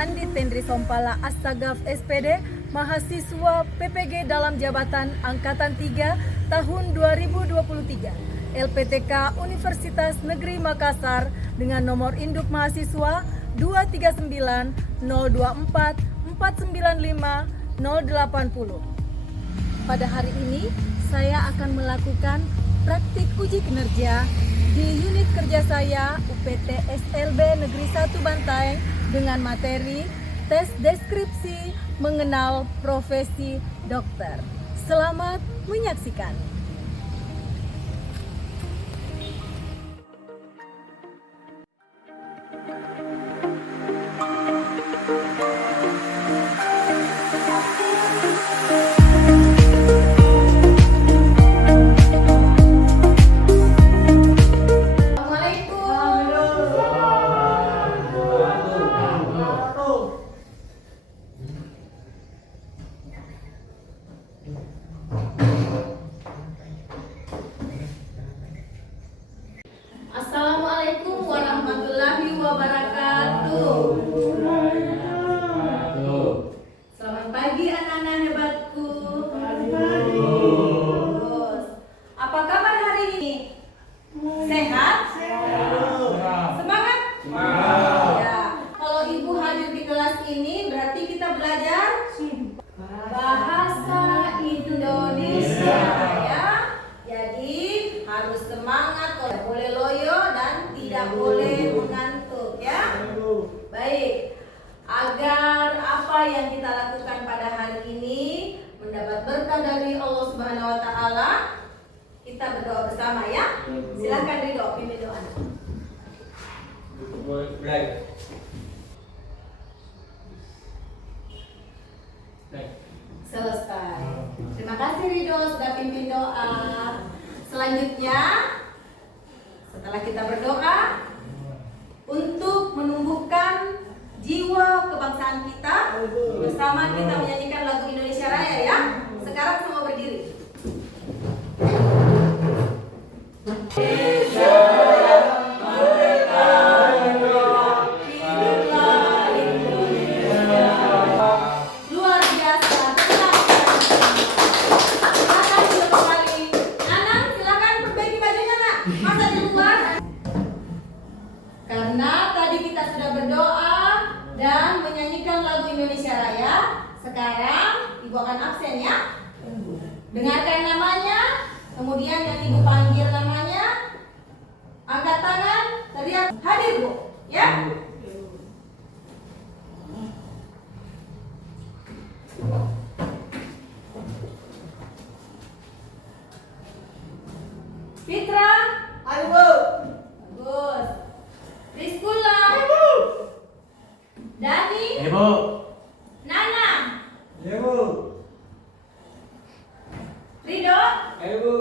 Andi Tendri Sompala Astagaf SPD, mahasiswa PPG dalam jabatan Angkatan 3 tahun 2023, LPTK Universitas Negeri Makassar dengan nomor induk mahasiswa 239 024 495 080. Pada hari ini saya akan melakukan praktik uji kinerja di unit kerja saya UPT SLB Negeri 1 Bantaeng dengan materi tes deskripsi mengenal profesi dokter. Selamat menyaksikan. Assalamualaikum warahmatullahi wabarakatuh. Selamat pagi anak-anak hebatku. Bagus. Apa kabar hari ini? Sehat? Semangat? Ya. Kalau ibu hadir di kelas ini berarti kita belajar bahasa Indonesia ya. Jadi harus semangat, tidak boleh loyo dan tidak boleh mengantuk ya. Baik, agar apa yang kita lakukan pada hari ini mendapat berkah dari Allah Subhanahu wa taala, kita berdoa bersama ya. Silakan Ridho pimpin doa. Selesai. Terima kasih Ridho sudah pimpin doa. Selanjutnya, setelah kita berdoa untuk menumbuhkan jiwa kebangsaan kita, bersama kita menyanyikan lagu Indonesia Raya ya. Sekarang semua berdiri. Karena tadi kita sudah berdoa dan menyanyikan lagu Indonesia Raya, sekarang ibu akan absen ya. Dengarkan namanya, kemudian yang ibu panggil namanya, angkat tangan, teriak hadir bu, ya. Fitra, hadir bu. Bagus. Rizkula, Ibu. Dani, Ibu. Nana, Ibu. Ridho, Ibu.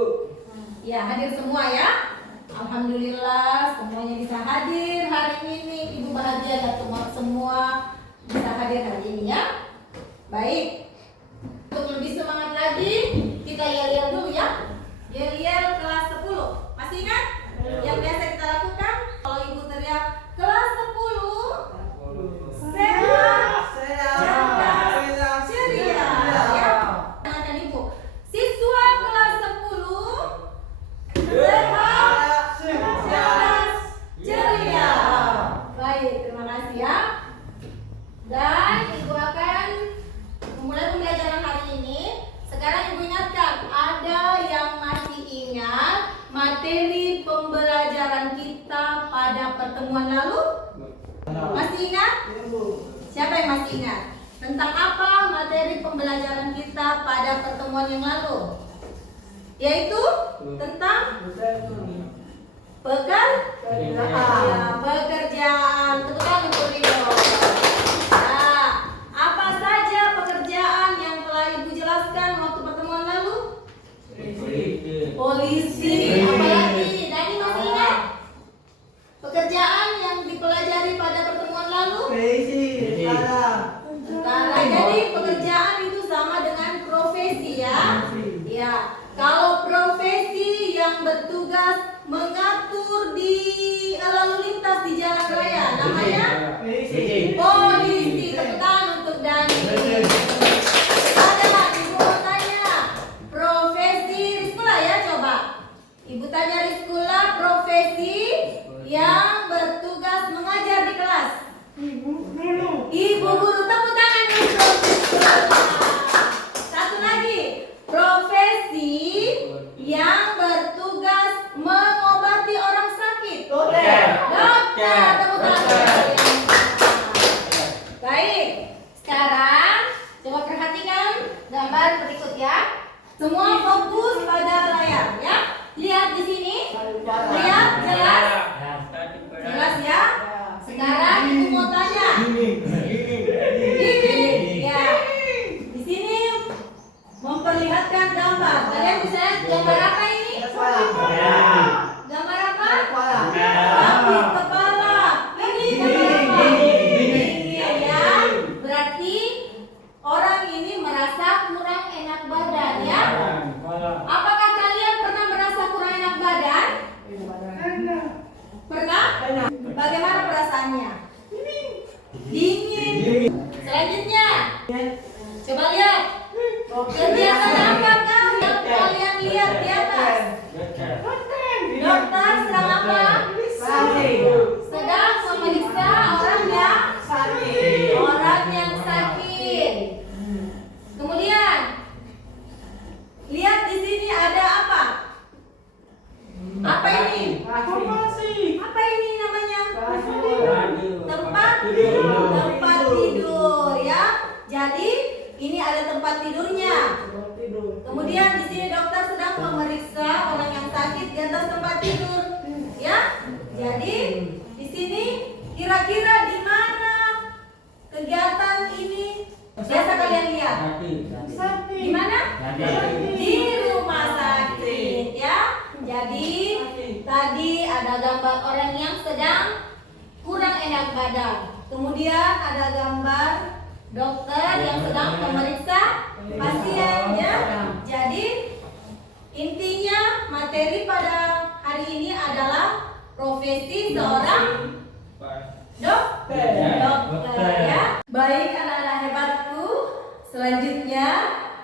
Ya, hadir semua ya. Alhamdulillah semuanya bisa hadir hari ini. Ibu bahagia dan semua bisa hadir hari ini ya. Baik. Untuk lebih semangat lagi, kita yel-yel dulu ya. Yel-yel kelas 10. Masih ingat? Yang biasa kita lakukan? Kalau ibu teriak kelas 10 sehat, cerdas, ceria ya. Dengarkan ibu. Siswa kelas 10 sehat, cerdas, ceria. Baik, terima kasih ya. Dan ibu akan memulai pembelajaran hari ini. Sekarang ibu ingatkan, ada yang masih ingat materi pembelajaran kita pada pertemuan lalu? Masih ingat? Siapa yang masih ingat? Tentang apa materi pembelajaran kita pada pertemuan yang lalu? Yaitu tentang pekerjaan. Betul Ibu Ridho. Nah, apa saja pekerjaan yang telah Ibu jelaskan waktu pertemuan lalu? Polisi. Apalagi? Dani masih ingat? Pekerjaan yang dipelajari pada pertemuan lalu? Tentara. Jadi pekerjaan itu sama dengan profesi ya. Ya. Kalau profesi yang bertugas mengatur di lalu lintas di jalan raya namanya polisi. Selanjutnya, coba lihat kegiatan apakah yang kalian lihat di atas? Dokter sedang apa? Sedang memeriksa orang yang sakit. Kemudian lihat di sini ada apa? Apa ini? Apa ini namanya? Tempat tidur ya. Jadi ini ada tempat tidurnya. Kemudian di sini dokter sedang memeriksa orang yang sakit di atas tempat tidur, ya. Jadi di sini kira-kira di mana kegiatan ini biasa kalian lihat? Di mana? Di rumah sakit, ya. Jadi tadi ada gambar orang yang sedang kurang enak badan. Kemudian ada gambar dokter yang sedang memeriksa pasien, ya. Jadi intinya materi pada hari ini adalah profesi seorang dokter, ya. Baik anak-anak hebatku, selanjutnya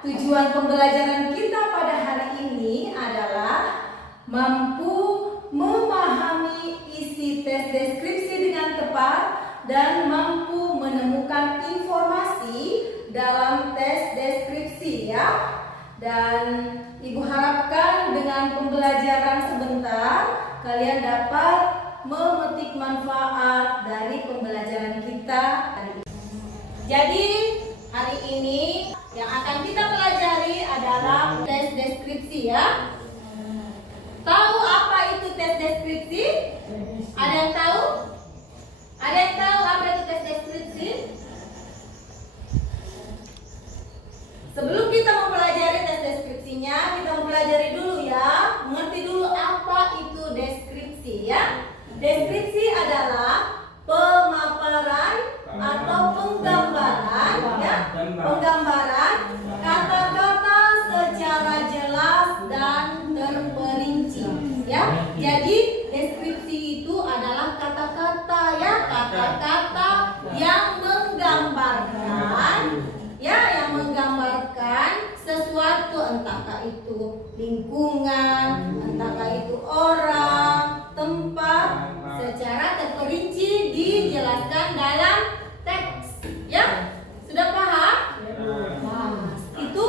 tujuan pembelajaran kita pada hari ini adalah mampu memahami isi tes deskripsi dengan tepat dan mampu menemukan informasi dalam tes deskripsi, ya. Dan Ibu harapkan dengan pembelajaran sebentar kalian dapat memetik manfaat dari pembelajaran kita hari ini. Jadi hari ini yang akan kita pelajari adalah tes deskripsi, ya. Tahu apa itu tes deskripsi? Ada yang tahu? Ada yang tahu apa itu tes deskripsi? Sebelum kita mempelajari tes deskripsinya, kita mempelajari dulu, ya. Mengerti dulu apa itu deskripsi, ya. Deskripsi adalah pemaparan atau penggambaran, ya. Penggambaran kata-kata secara jelas dan terperinci, ya. Jadi deskripsi itu adalah kata-kata, ya, kata-kata yang menggambarkan, ya, yang menggambarkan sesuatu, entahkah itu lingkungan, entahkah itu orang, tempat, secara terperinci dijelaskan dalam teks, ya. Sudah paham? Nah, itu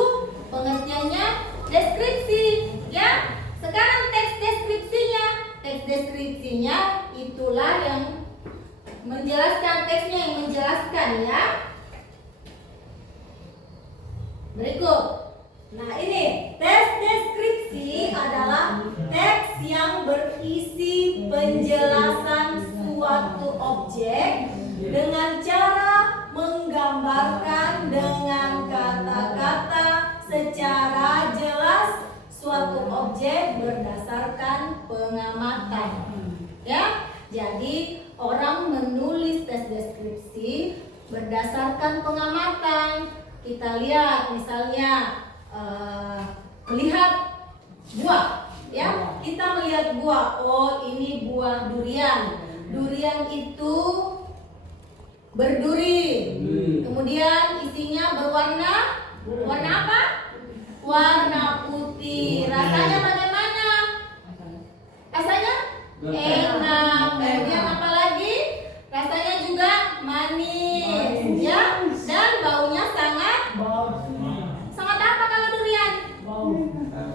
pengertiannya deskripsi, ya. Sekarang teks deskripsinya. Teks deskripsinya itulah yang menjelaskan, teksnya yang menjelaskan, ya. Berikut. Nah, ini tes deskripsi adalah teks yang berisi penjelasan suatu objek dengan cara menggambarkan dengan kata-kata secara jelas suatu objek berdasarkan pengamatan, ya. Jadi orang menulis tes deskripsi berdasarkan pengamatan. Kita lihat misalnya melihat buah, ya. Kita melihat buah. Oh, ini buah durian. Durian itu berduri. Kemudian isinya berwarna apa? Warna putih. Rasanya bagaimana? Rasanya enak. Kemudian apa lagi? Rasanya juga manis, ya. Dan baunya sangat apa kalau durian?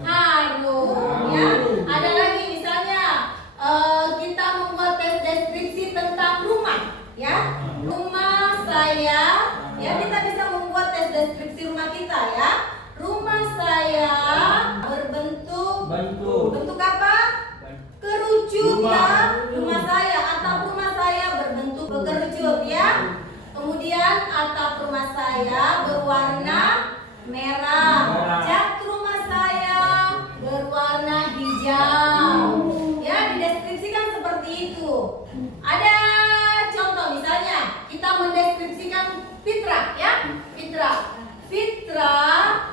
Harum, ya. Ada lagi misalnya kita membuat tes deskripsi tentang rumah, ya. Rumah saya, ya, kita bisa membuat tes deskripsi rumah kita, ya. Rumah saya bentuk apa? Kerucut, ya. Rumah saya, atap rumah saya berbentuk kerucut, ya. Kemudian atap rumah saya berwarna merah. Cat rumah saya berwarna hijau. Ya, dideskripsikan seperti itu. Ada contoh misalnya kita mendeskripsikan Fitra, ya. Fitra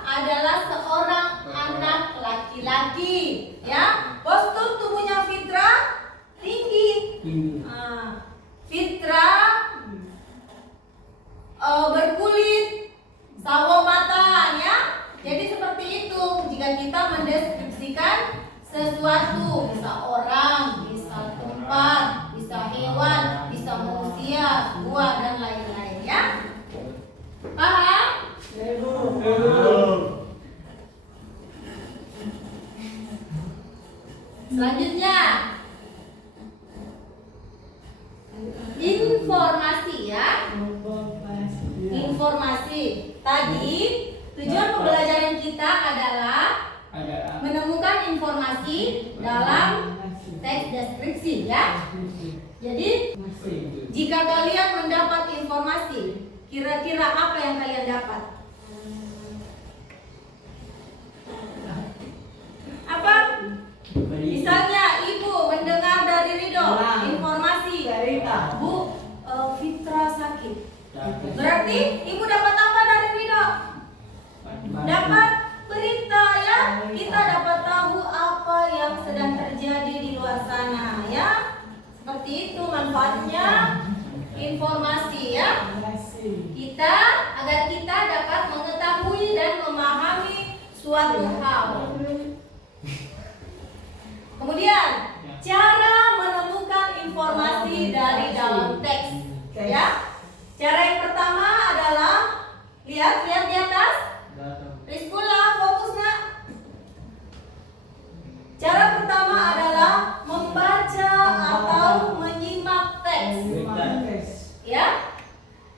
adalah seorang anak laki-laki, ya. Postur tubuhnya Fitra tinggi. Fitra berkulit, sawo matang ya. Jadi seperti itu jika kita mendeskripsikan sesuatu, bisa orang, bisa tempat, bisa hewan, bisa manusia, buah dan lain-lain ya. Paham? Selanjutnya informasi ya. Informasi. Tadi tujuan pembelajaran kita adalah menemukan informasi dalam teks deskripsi ya. Jadi jika kalian mendapat informasi, kira-kira apa yang kalian dapat? Apa? Misalnya ibu mendengar dari Ridho informasi Bu Fitra sakit. Berarti ibu dapat apa dari Ridho? Dapat berita ya. Kita dapat tahu apa yang sedang terjadi di luar sana ya. Seperti itu manfaatnya informasi ya. Agar kita dapat mengetahui dan memahami suatu hal. Kemudian cara menemukan informasi dari dalam teks ya. Cara yang pertama adalah lihat di atas. Rizkula fokus nak. Cara pertama adalah membaca atau menyimak teks. Ya.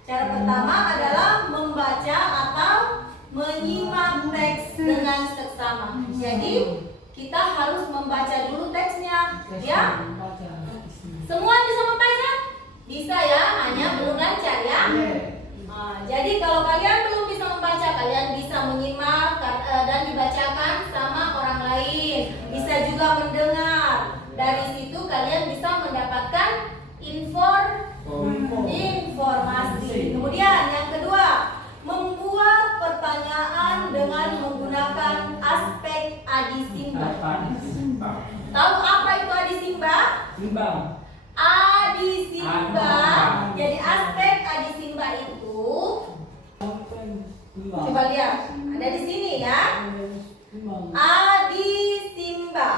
Cara pertama adalah membaca atau menyimak teks dengan seksama. Jadi kita harus membaca dulu teksnya, ya. Semua bisa membaca? Bisa ya, hanya belum lancar ya. Jadi kalau kalian belum bisa membaca, kalian bisa menyimak dan dibacakan sama orang lain. Bisa juga mendengar. Dari situ kalian bisa mendapatkan informasi. Kemudian yang kedua, membuat pertanyaan dengan menggunakan aspek adisimba. Tahu apa itu adisimba? Adisimba. Jadi aspek adisimba itu, coba lihat, ada di sini ya. Adisimba.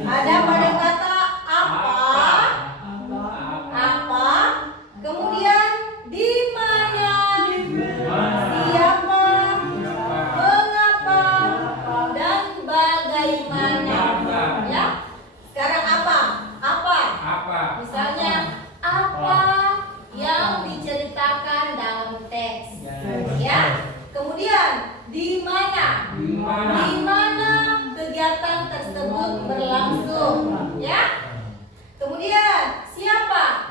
Ada pada kata apa, kemudian di mana, siapa, mengapa, dan bagaimana. Ya. Sekarang apa? Misalnya apa yang diceritakan dalam teks. Ya. Kemudian di mana? Di mana kegiatan tersebut berlangsung. Ya. Kemudian siapa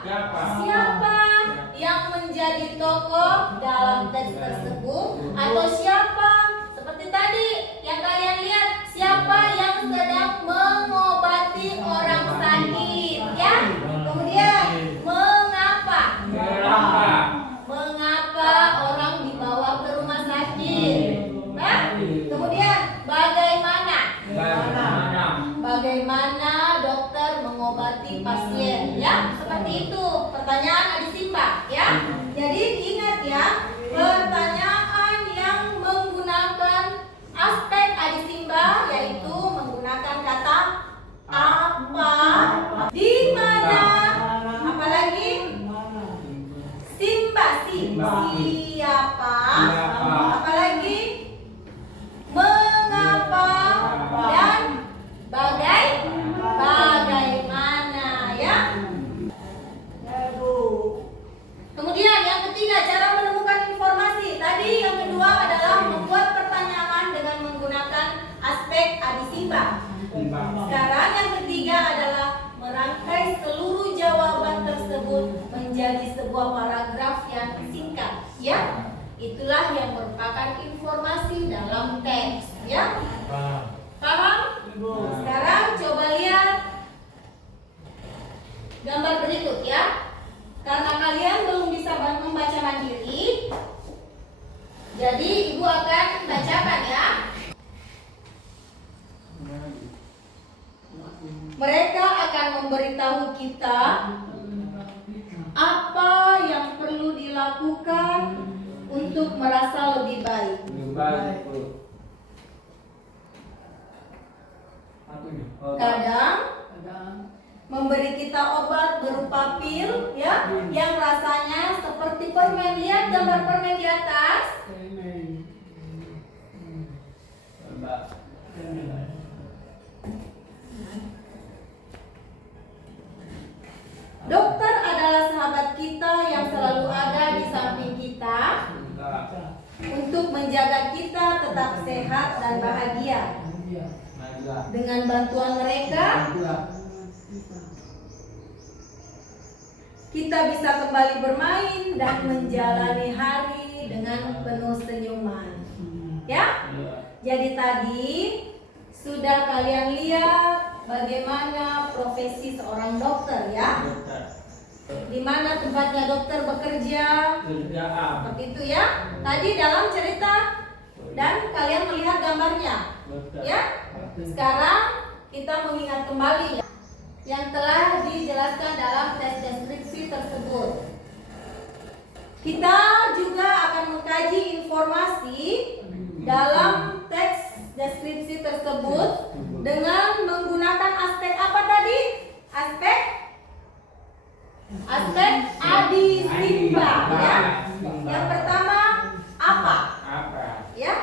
yang menjadi tokoh dalam teks tersebut, atau siapa seperti tadi yang kalian lihat, siapa yang sedang mengobati orang sakit ya. Kemudian mengapa orang dibawa ke rumah sakit. Kemudian bagaimana dokter mengobati pasien ya. Seperti itu pertanyaan adisimba ya. Jadi ingat ya, pertanyaan yang menggunakan aspek adisimba yaitu menggunakan kata apa, di mana, apalagi siapa, apalagi mengapa, dan bagaimana ya. Kemudian yang ketiga, cara menemukan informasi. Tadi yang kedua adalah membuat pertanyaan dengan menggunakan aspek adisimba. Sekarang yang ketiga adalah merangkai seluruh jawaban tersebut menjadi sebuah paragraf yang singkat ya. Itulah yang merupakan informasi dalam teks ya. Paham? Sekarang coba lihat gambar berikut ya. Karena kalian belum bisa membaca mandiri, jadi ibu akan bacakan ya. Mereka akan memberitahu kita apa yang perlu dilakukan untuk untuk merasa lebih baik. Lebih baik. Kadang memberi kita obat berupa pil ya yang rasanya seperti permen. Lihat gambar permen di atas. Dokter adalah sahabat kita yang selalu ada di samping kita untuk menjaga kita tetap sehat dan bahagia. Dengan bantuan mereka, kita bisa kembali bermain dan menjalani hari dengan penuh senyuman. Ya? Jadi tadi sudah kalian lihat bagaimana profesi seorang dokter ya? Di mana tempatnya dokter bekerja? Seperti itu ya. Tadi dalam cerita dan kalian melihat gambarnya. Ya? Sekarang kita mengingat kembali yang telah dijelaskan dalam tes deskripsi tersebut. Kita juga akan mengkaji informasi dalam teks deskripsi tersebut dengan menggunakan aspek apa tadi? Aspek adisimba ya. Yang pertama apa? Ya.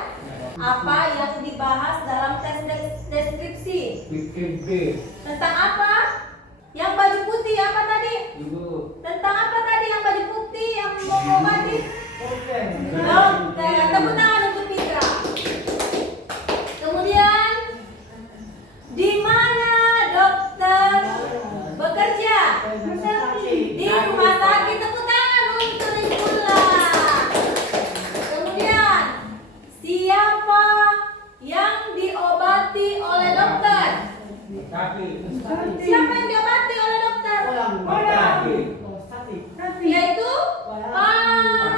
Apa yang dibahas dalam tes deskripsi? Tentang apa? Yang baju putih apa tadi? Tentang apa tadi yang baju putih yang mengobati? Dokter. Tepuk tangan untuk Fitra. Kemudian di mana dokter bekerja? Di rumah sakit. Tepuk tangan untuk Rizkula. Kemudian siapa yang diobati oleh dokter? Siapa yang diobati oleh dokter? Yaitu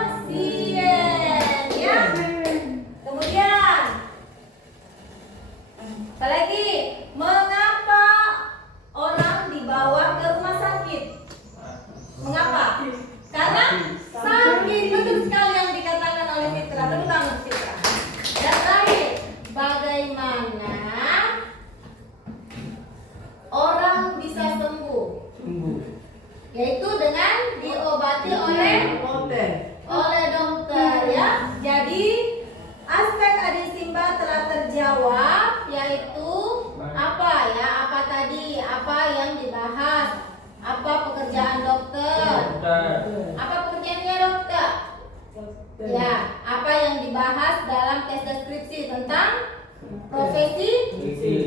pasien ya. Kemudian apalagi, mengapa orang dibawa ke rumah sakit? Mengapa? Karena sakit. Betul sekali yang dikatakan oleh Fitra. Tepuk tangan Fitra. Dan terakhir, bagaimana orang bisa sembuh? Yaitu dengan diobati oleh dokter ya. Jadi aspek adisimba telah terjawab, yaitu apa ya? Apa tadi? Apa yang dibahas? Apa pekerjaan dokter? Apa pekerjaannya dokter? Ya, apa yang dibahas dalam tes deskripsi tentang profesi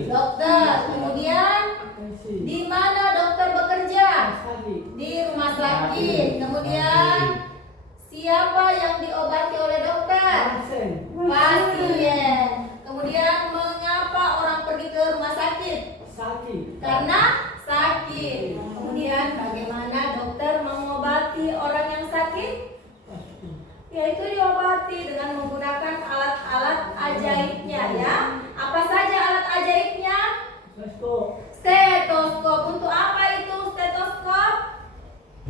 dokter. Kemudian di mana dokter bekerja? Di rumah sakit. Kemudian siapa yang diobati oleh dokter? Pasien. Kemudian mengapa orang pergi ke rumah sakit? Karena sakit. Kemudian bagaimana dokter mengobati orang yang sakit? Yaitu diobati dengan menggunakan alat-alat ajaibnya ya. Apa saja alat ajaibnya? Stetoskop. Untuk apa itu stetoskop?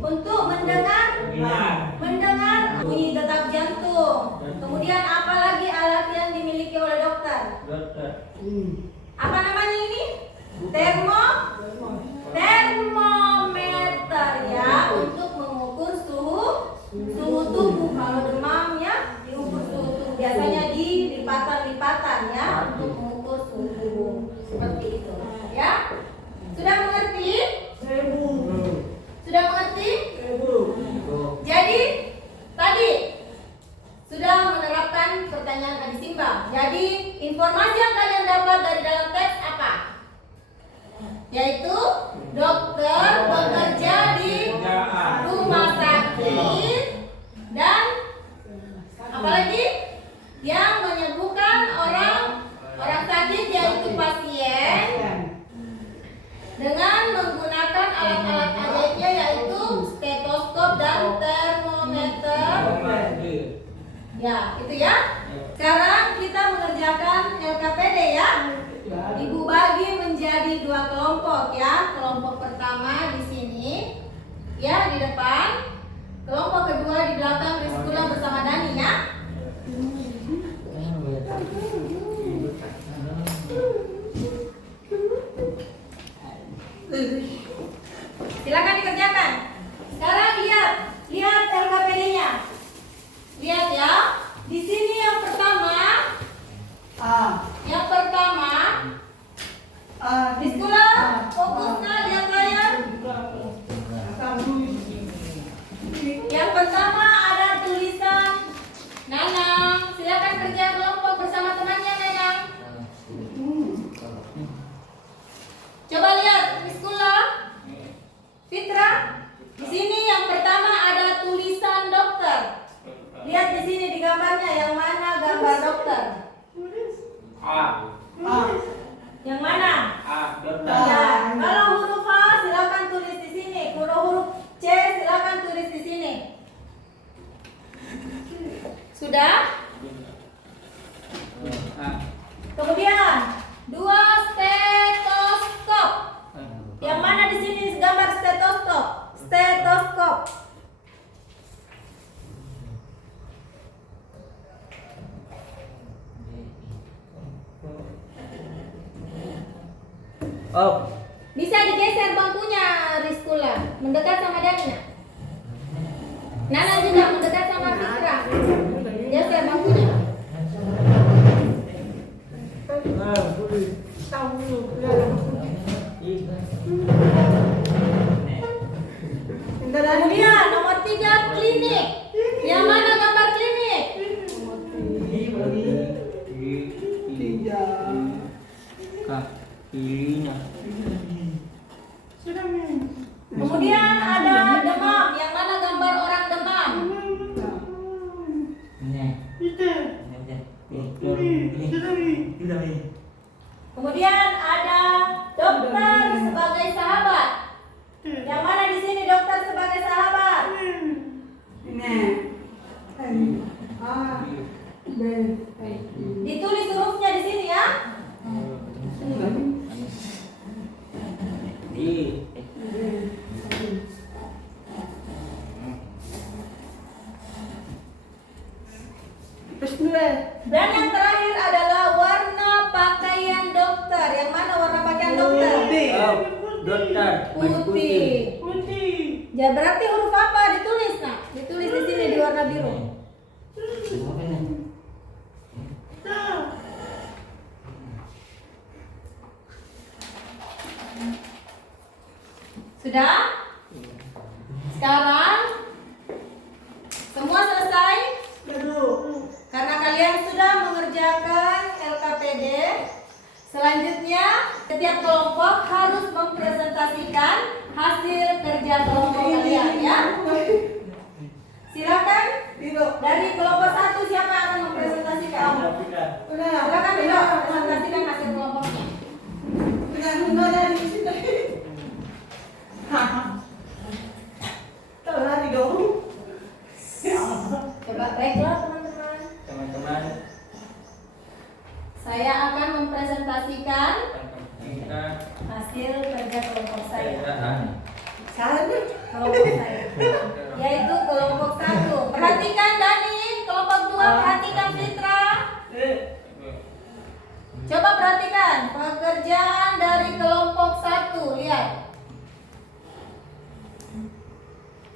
Untuk mendengar bunyi detak jantung. Kemudian apa lagi alat yang dimiliki oleh dokter? Apa namanya ini? Termometer ya, untuk mengukur suhu tubuh. Kalau demam ya diukur suhu tubuh. Biasanya di lipatan-lipatan ya, untuk mengukur suhu tubuh. Seperti itu ya. Sudah mengerti? Sudah mengerti? Jadi tadi sudah menerapkan pertanyaan adisimba. Jadi informasi yang kalian dapat dari dalam teks apa? Yaitu dokter bekerja di rumah sakit dan apalagi yang menyembuhkan orang sakit, yaitu pasien, dengan menggunakan alat-alat ajaibnya yaitu stetoskop dan termometer. Ya, itu ya. Sekarang kita mengerjakan LKPD ya. Ibu bagi menjadi 2 kelompok ya. Kelompok pertama di sini ya, di depan. Kelompok kedua di belakang Rizkula bersama Dani ya. gambarnya? Yang mana gambar dokter? A. Yang mana? A. Dokter. Ya. Kalau huruf A silakan tulis di sini. Kalau huruf C silakan tulis di sini. Sudah? A. Kemudian 2 stetoskop. Yang mana di sini gambar stetoskop? Stetoskop. Oh. Bisa digeser bangkunya, Rizkula. Mendekat sama Dani. Nana juga mendekat sama Fitra. Geser bangkunya. Kemudian nomor 3 klinik. Yang mana gambar klinik? Kemudian ada demam. Yang mana gambar orang demam? Kemudian ada dokter sebagai sahabat. Yang mana di sini dokter sebagai sahabat? Ditulis hurufnya di sini ya. Dan yang terakhir adalah warna pakaian dokter. Yang mana warna pakaian dokter? Dokter. Putih. Ya berarti huruf apa ditulis nak? Ditulis di sini di warna biru. Sudah? Sekarang semua selesai? Karena kalian sudah mengerjakan LKPD, selanjutnya setiap kelompok harus mempresentasikan hasil kerja kelompok kalian ya. Silakan dari kelompok 1 siapa akan mempresentasikan? Silakan Dino, presentasikan hasil kelompoknya. Coba baiklah teman-teman. Saya akan mempresentasikan hasil kerja kelompok saya. Kelompok saya, yaitu kelompok 1. Perhatikan Dani, kelompok 2 perhatikan Fitra. Coba perhatikan pekerjaan dari kelompok 1. Lihat.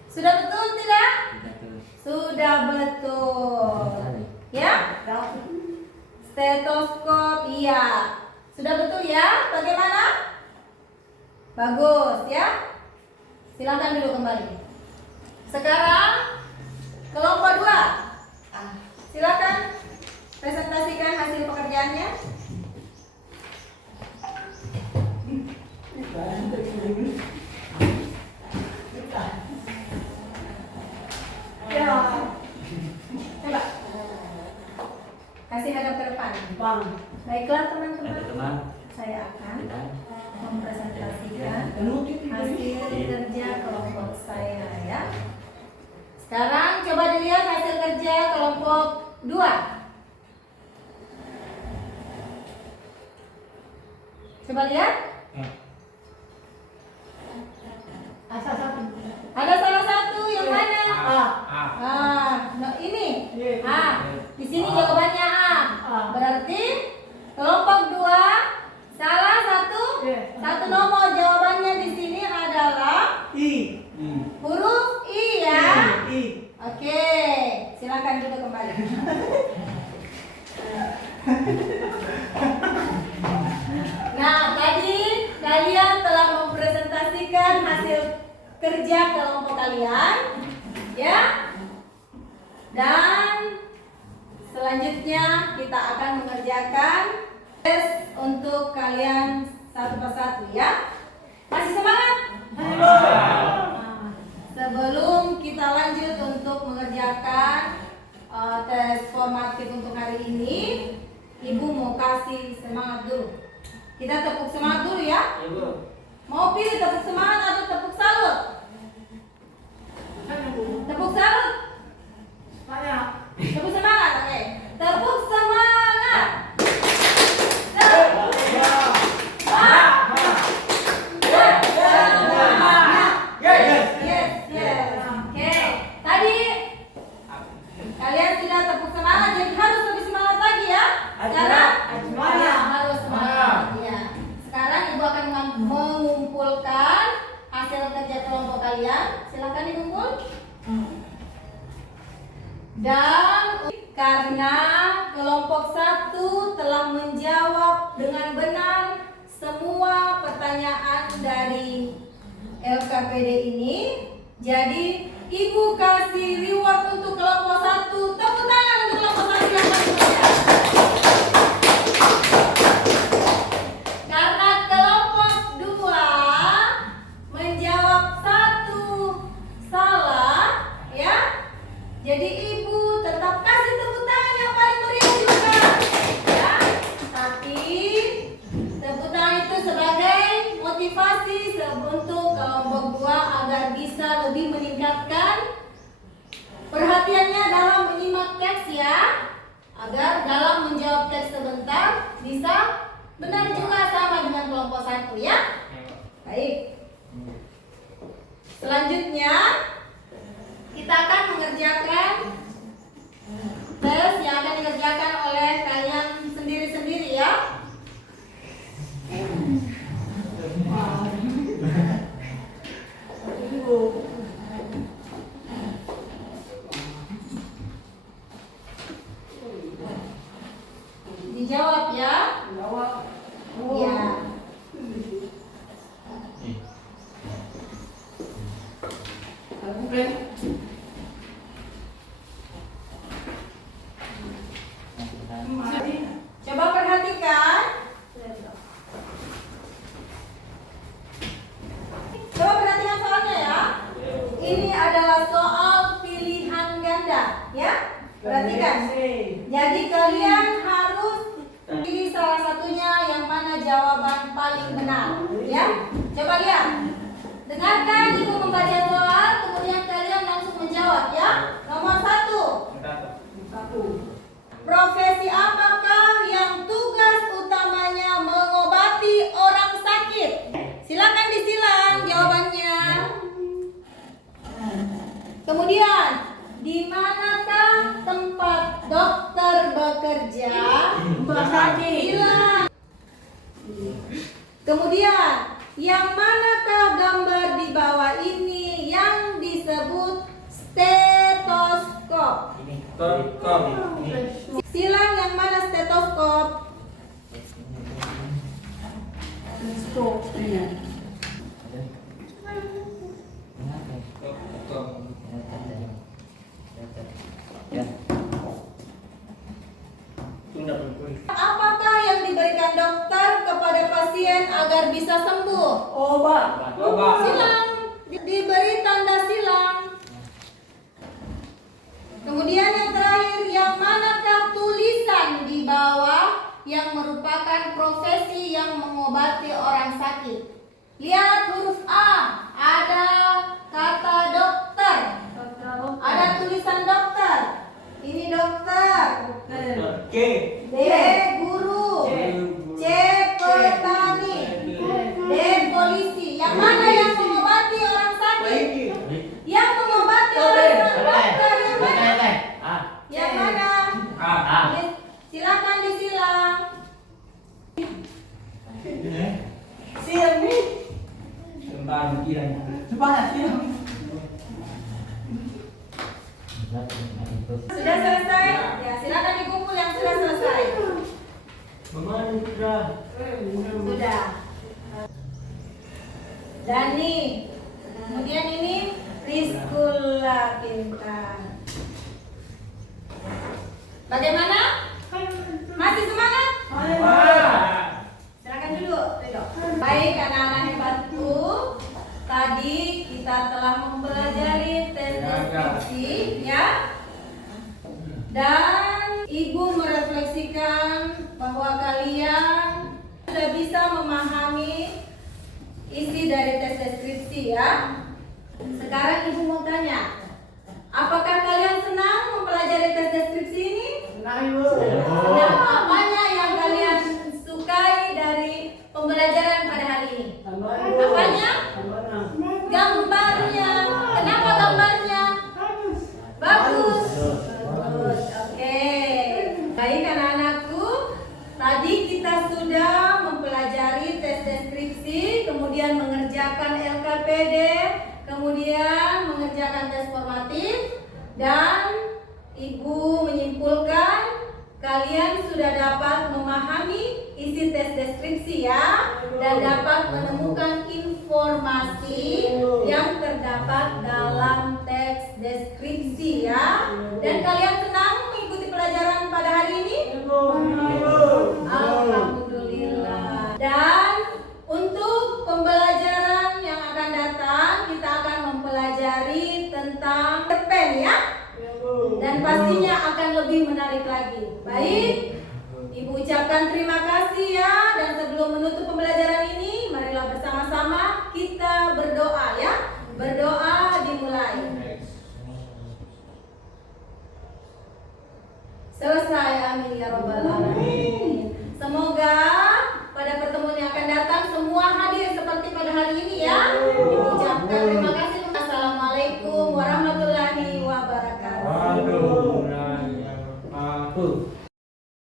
Sudah betul tidak? Sudah betul. Ya? Stetoskop, iya. Sudah betul ya? Bagaimana? Bagus ya? Silakan dulu kembali. Sekarang kelompok 2. Silakan presentasikan hasil pekerjaannya. Ya. Coba. Kasih hadap ke depan. Baiklah teman-teman. Saya akan mempresentasikan hasil kerja kelompok saya ya. Sekarang coba dilihat hasil kerja kelompok 2. Coba lihat. Ada salah satu yang mana? Nah ini. Di sini jawabannya A. Berarti kelompok 2 salah satu nomor jawabannya di sini adalah huruf I ya. Oke, silakan duduk kembali. Nah, tadi kalian telah mempresentasikan hasil kerja kelompok kalian, ya. Dan selanjutnya kita akan mengerjakan tes untuk kalian satu persatu, ya. Masih semangat? Nah, sebelum kita lanjut untuk mengerjakan tes formatif untuk hari ini, Ibu mau kasih semangat dulu. Kita tepuk semangat dulu ya. Ibu. Mau pilih tepuk semangat atau tepuk salut? Tepuk salut. Tepuk semangat, oke. Tepuk semangat. Tepuk semangat. Yes. Oke. Tadi kalian sudah tepuk semangat, jadi harus lebih semangat lagi ya. Sekarang harus semangat. Ya. Sekarang Ibu akan mengumpulkan hasil kerja kelompok kalian. Silakan dikumpul. Dan karena kelompok 1 telah menjawab dengan benar semua pertanyaan dari LKPD ini, jadi Ibu kasih reward untuk kelompok 1. Tepuk tangan untuk kelompok 1 yang paling mulia. Karena kelompok 2 menjawab 1 salah, ya. Jadi Ibu tetap kasih tepuk tangan yang paling meriah juga, ya. Tapi tepuk tangan itu sebagai motivasi untuk kelompok 2 agar bisa lebih meningkatkan perhatiannya dalam menyimak teks ya, agar dalam menjawab teks sebentar bisa benar juga sama dengan kelompok 1 ya. Baik. Selanjutnya kita akan mengerjakan tes yang akan dikerjakan oleh kalian sendiri-sendiri ya. Dijawab ya. Ya. Coba perhatikan. Coba perhatikan soalnya ya. Ini adalah soal pilihan ganda, ya. Perhatikan. Jadi kalian harus pilih salah satunya yang mana jawaban paling benar, ya. Coba lihat. Dengarkan Ibu membaca soal, kemudian kalian langsung menjawab ya. Nomor 1. Profesi apakah yang tugas utamanya mengobati orang sakit? Silakan disilang jawabannya. Kemudian, di manakah tempat dokter bekerja? Silang. Kemudian, yang manakah gambar di bawah ini yang disebut stetoskop? Silang yang mana stetoskop? Apakah yang diberikan dokter kepada pasien agar bisa sembuh? Obat. Silang, diberi tanda silang. Kemudian yang terakhir, yang manakah tulisan di bawah yang merupakan profesi yang mengobati orang sakit? Lihat huruf A, ada kata dokter. Ada tulisan dokter. Ini dokter. K. B, guru. C, petani. D, polisi. Yang mana yang mengobati orang sakit? Yang mengobati orang sakit yang mana? Yang mana? Silakan disilang. Siang nih. Sudah selesai? Ya, silakan dikumpul yang sudah selesai. Sudah. Dani. Kemudian ini Rizkula Intan. Bagaimana? Masih semangat? Silakan dulu, Ridho. Baik, anak-anak hebatku. Tadi kita telah mempelajari tes deskripsi, ya. Ibu merefleksikan bahwa kalian sudah bisa memahami isi dari tes deskripsi ya. Sekarang Ibu mau tanya, apakah kalian senang mempelajari tes deskripsi ini? Nah, apanya yang kalian sukai dari pembelajaran pada hari ini? Apanya? Gambarnya. Kenapa gambarnya? Bagus. Bagus. Oke. Baik anak-anakku, tadi kita sudah mempelajari tes deskripsi, kemudian mengerjakan LKPD, kemudian mengerjakan tes formatif, dan Ibu menyimpulkan kalian sudah dapat memahami isi tes deskripsi ya, dan dapat menemukan informasi yang terdapat dalam teks deskripsi ya. Dan kalian senang mengikuti pelajaran pada hari ini? Alhamdulillah. Dan untuk pembelajaran yang akan datang, kita akan mempelajari tentang cerpen ya. Dan pastinya akan lebih menarik lagi. Baik, Ibu ucapkan terima kasih ya. Dan sebelum menutup pembelajaran ini, marilah bersama-sama kita berdoa ya. Berdoa dimulai. Selesai, amin ya rabbal alamin. Semoga pada pertemuan yang akan datang semua hadir seperti pada hari ini ya.